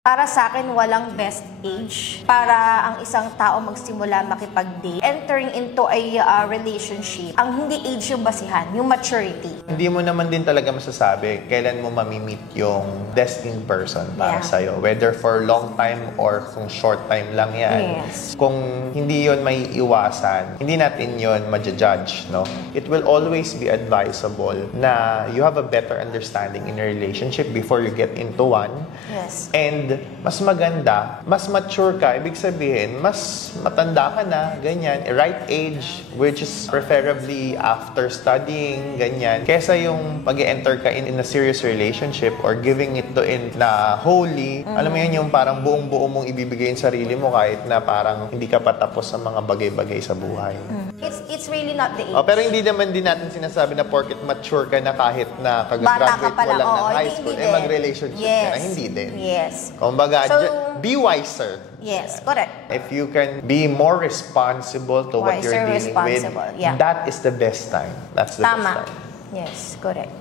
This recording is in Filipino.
Para sa akin, walang best age para ang isang tao magsimula makipag-date. Entering into a relationship, ang hindi age yung basihan, yung maturity. Hindi mo naman din talaga masasabi kailan mo mamimit yung destined person para sa'yo. Whether for long time or kung short time lang yan. Yes. Kung hindi yon may iwasan, hindi natin yon ma-judge, no? It will always be advisable na you have a better understanding in a relationship before you get into one. Yes. And mas maganda, mas mature ka, ibig sabihin, mas matanda ka na, ganyan, right age, which is preferably after studying, ganyan, kesa yung pag-enter ka in a serious relationship or giving it to in na wholly, alam mo yun, yung parang buong-buo mong ibibigay yung sarili mo kahit na parang hindi ka pa tapos sa mga bagay-bagay sa buhay. It's really not the age. Pero hindi naman din natin sinasabi na porket mature ka na kahit na kag-graduate mo lang ng high school, mag-relationship ka na. Hindi din. Yes. Kumbaga, be wiser. Yes, correct. If you can be more responsible to what you're dealing with, that is the best time. That's the best time. Yes, correct.